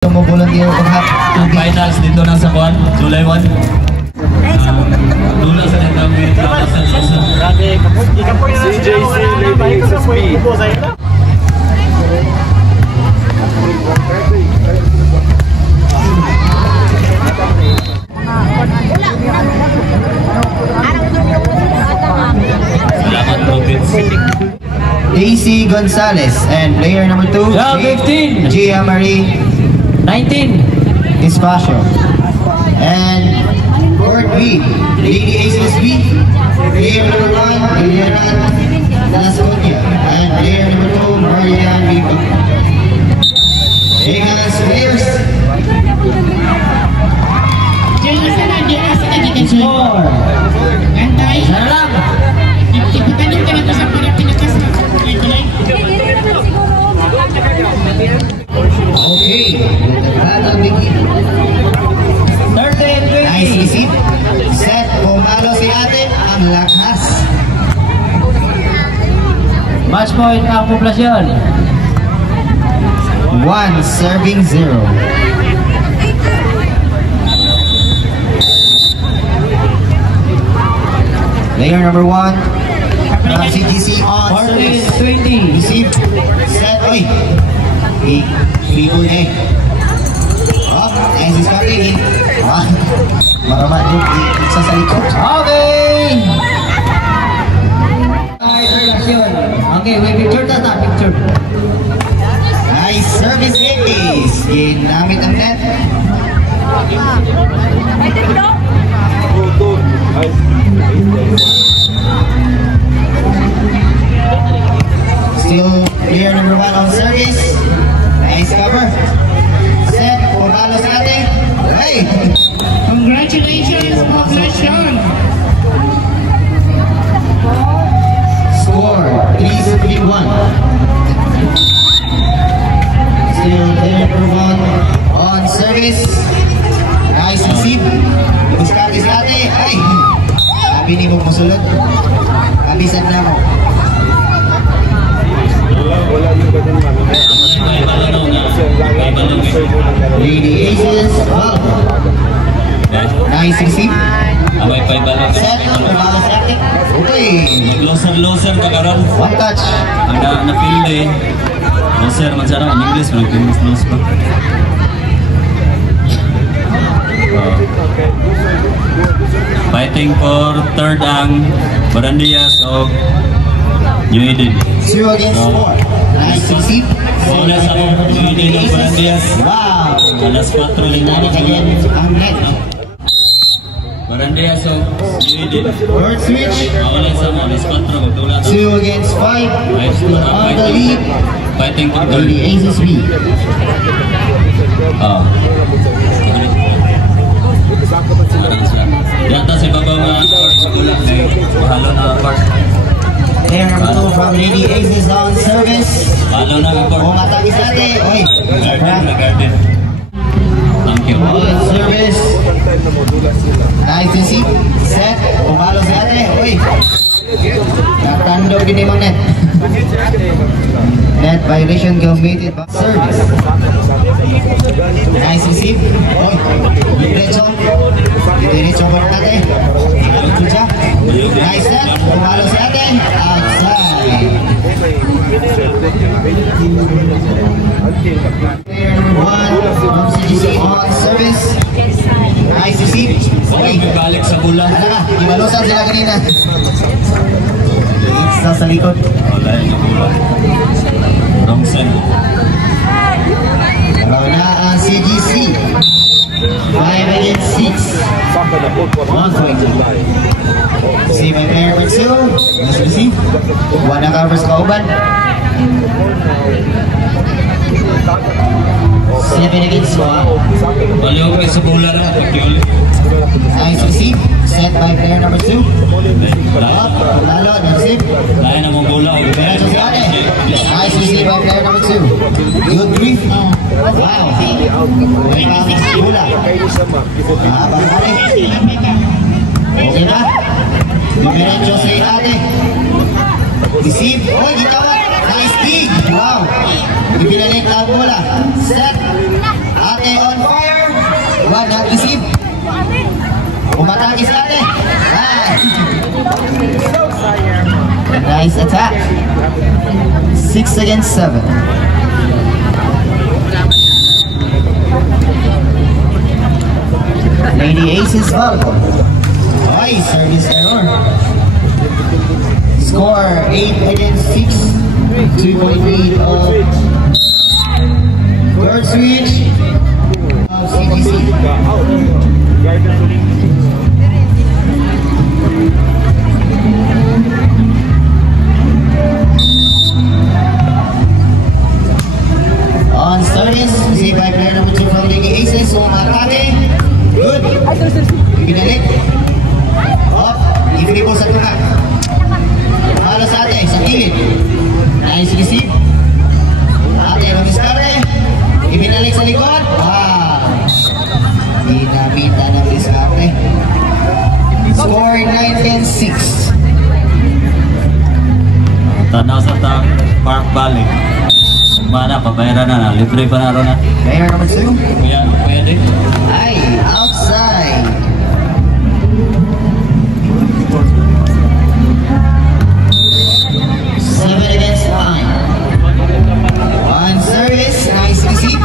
Volunteer paghat. Finals dito na sa Juan, July 1. Dula sa netang CJC Lady SSP. Salamat province. AC Gonzalez and player number 2, Yeah, 15. Gia Marie 19. Espacio. And Court B, Lady Aces B, player number 1, Liliana Lasconia, and player number 2, Marian Viva. Shake hands, players. Score. Salam. Okay, nice receipt. Set, pumalo si ate ang lakas. Match point ang populasyon. 1 serving 0. Player number 1 from CGC on service. 14-20. Receive. Set. Oy. Free eh. Oh, nice discovery. Ah, maramat yung isa sa likod. Okay. Okay, may picture na picture. Nice service ace. Ginamit ang net. Still player number 1 on service. Nice cover. Set. Pumalo sa ating. Hey! Congratulations, population! Score 3-1. Still player number 1 on service. Nice receive. Buskati sa ating. Ay! Sabi ni mo musulod. Kabisan na mo. Lady Aces. Wow. Nice receive. Abay pa ibalong. Set. Pumalo sa ating. Okay. Mag-loser ka karon. One touch. Ada na field eh. Loser man sana in English, pero English nose pa. Fighting for third ang Barandias of New Eden. 2 against 4. Nice receive. Wala sa New Eden of Barandias. Wow. Alas 4 rin Dynamic again ang net. Barandias of New Eden. Word switch. Wala sa alas 4 magtula. 2 against 5. On the lead. Fighting for Lady third. Aces B. Oh. Yata si Baba mga magulang na mahalo na part. Player number 2 from Lady Aces on service. Mahalo na ang part. Umatake sa ate. Oy. Garden. Thank you. On service. Nice receive. Set. Umalo sa ate. Oy. Natandog din yung net. Net violation committed by service. Nice receive. Oy. Diretso. Diretso ko natin. Nice set. Umalo sa ate. Outside. Player number 1 from CGC on service. Nice receive. Okay. Balik sa bola. Ano ka? Ibalusan sila kanina. Isa sa likod. Wala yung bola. Wrong side. Pero na ang CGC. 5 against 6. 1 point. See my player number 2. Nice receive. 1 na covers kauban. 7 against 1. Baliw ko sa bola na. Pagkiulit. Nice receive. Set by player number 2. Up. Lalo. Receive. Lain ang mga bola. Diretso si ate. Nice receive by player number 2. Good brief. Wow. May pamas bola. Habang ate. Okay na. Diretso si ate. Receive. Oy, gitawat. Nice dig. Wow. Ibinalit ang bola. Set. At One, not receive. Umatake si ate. Nice attack. 6 against 7. Lady Aces volleyball. Nice service error. Score 8 against 6. 2.8 of third switch of CGC. On service, received by player number 2 from Lady Aces. Umatake. Good. Pinalik. Up. I-dribble sa tukak. Halo sa ate, sa kilid. Nice receive. Ate, mag-diskarte. Ibinalik sa likod. Dinamita ng diskarte. Score 9 against 6. Tanaw sa park balik. Mana, pabayaran na. Libre pa na ron na. Player number 2. Kuya din. Ay, outside. Seven against 9. On service, nice receive.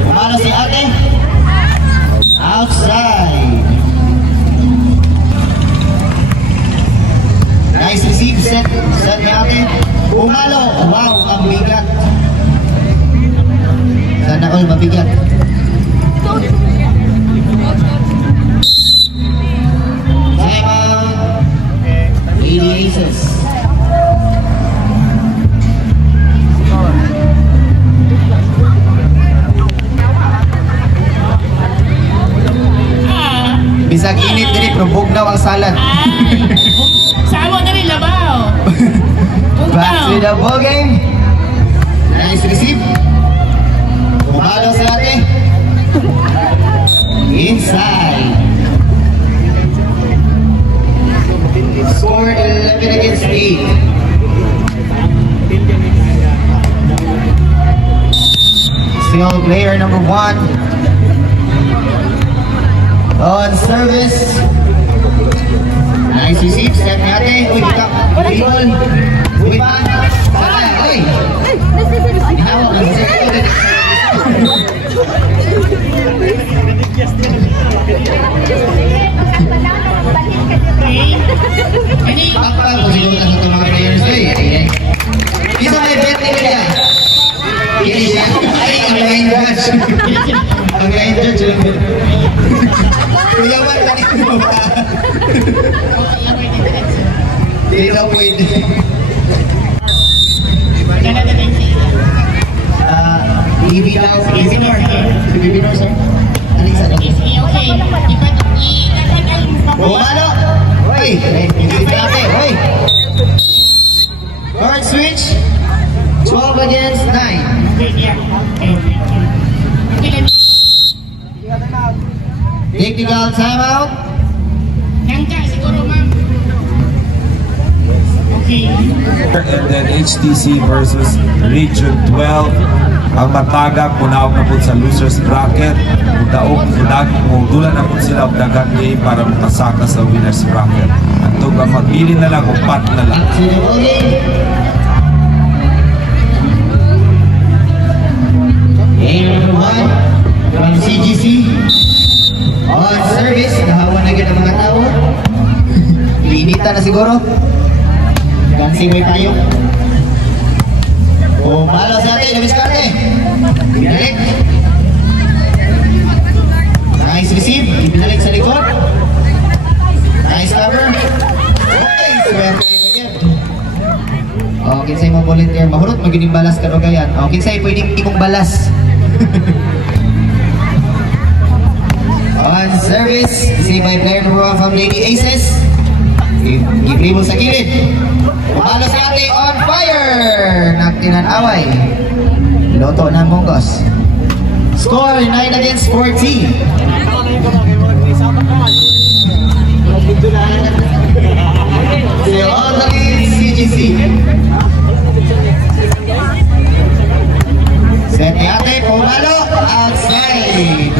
Pumalo si ate. Outside. Nice receive, set ni ate. Pumalo. Wow, ang bigat. Sana all mabigat. Time out. Lady Aces. Bisag init diri pero bugnaw ang salad. Sama na rin labaw. Back to the ball game. Nice receive. Pumalo sa ate. Inside. Score 11 against 8. Still player number 1. On service. Nice receive. Step ni ate. Uy, pick-up. Dribble. Uy, pa. Sana. Uy. Hawak ang second. Apa kung siguro na sa mga players ko eh. Isa may bet nila. Ay, ang line judge. Ang line judge. Kuya man, tanik mo ba? Hindi daw pwede. Bibi daw. Bibi Nor. Si Bibi Nor, sir. Alisa daw. Bumalo! Hoy! Hindi dati. Hoy! Third switch. 12 against 9. Technical timeout. Nangka siguro, ma'am. Okay. And then HTC versus Region 12. Ang matagak munawag na po sa losers bracket. Mudulan na po sila ang dagang game para makasaka sa winners bracket. Antog ang magpili na lang o pat na lang. Game number 1 from CGC. On service. Nahawa na gano'n mga tao. Linita na siguro. Gansing may payo. Pumalo sa atin, namiskarte. Binalik. Nice receive. Binalik sa likod. Nice cover. Okay, swerte again. O, kinsay mo volunteer. Mahurot, magining balas ka gayan. O, kinsay pwedeng imong balas. On service, see by player number 1 from Lady Aces. Ibrimo sa kilid. Pumalo sa atin, on fire! Naktinan away. Loto ng Monggos. Score 9 against 14. Still on the lead, CGC. Set ni ate, pumalo, outside.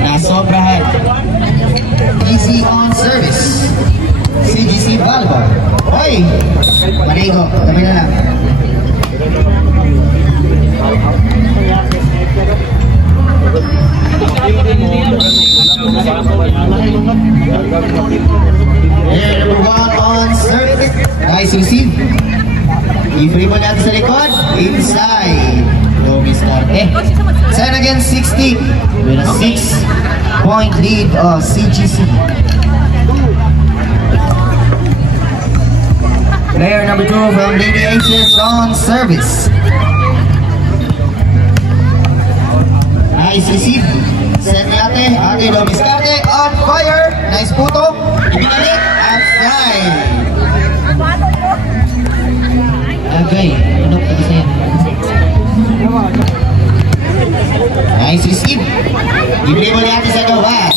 Nasobrahan. Easy on service. CGC volleyball. Hoy! Manigo, kami na lang. Player number 1 on service. Nice receive. I-free mo natin sa likod. Inside. Lomis Norte. 10 against 16. With a 6-point lead of CGC. Player number 2 from Lady Aces on service. Nice receive. Set ni ate Lomis Norte on fire. Nice puto. Ibinalik. Outside. Okay, unok to kasi yan. Nice receive. Ibigay mo natin sa gawa.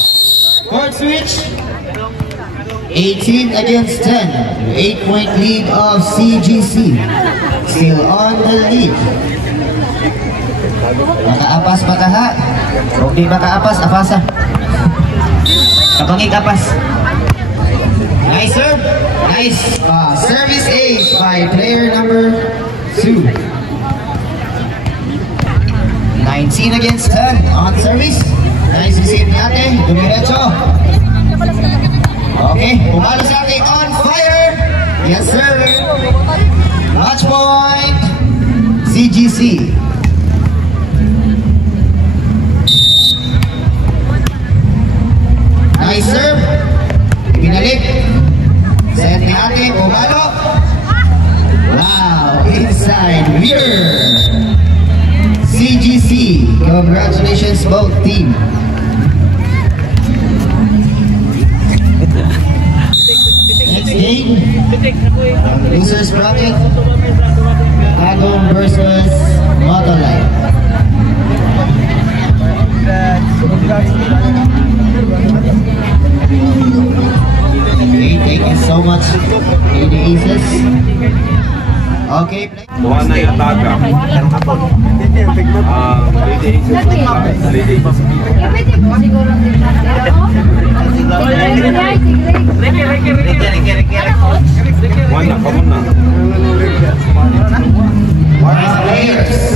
Court switch. 18 against 10. 8-point lead of CGC. Still on the lead. Makaapas pataha. Kung di makaapas, apasa. Kapangig apas. Nice serve. Nice service ace by player number 2. 19 against 10 on service. Nice receive natin. Dumiretso. Okay, pumalo sa akin on fire. Yes sir. Match point. CGC. Nice serve. Pinalik. Set ni ate, pumalo. Wow, inside. Winner. CGC. Congratulations both team. Next game. Losers bracket. Agong versus Motolife. Okay, thank you so much, Lady Aces. Okay, Buwan na yung taga. Lady Aces. Players.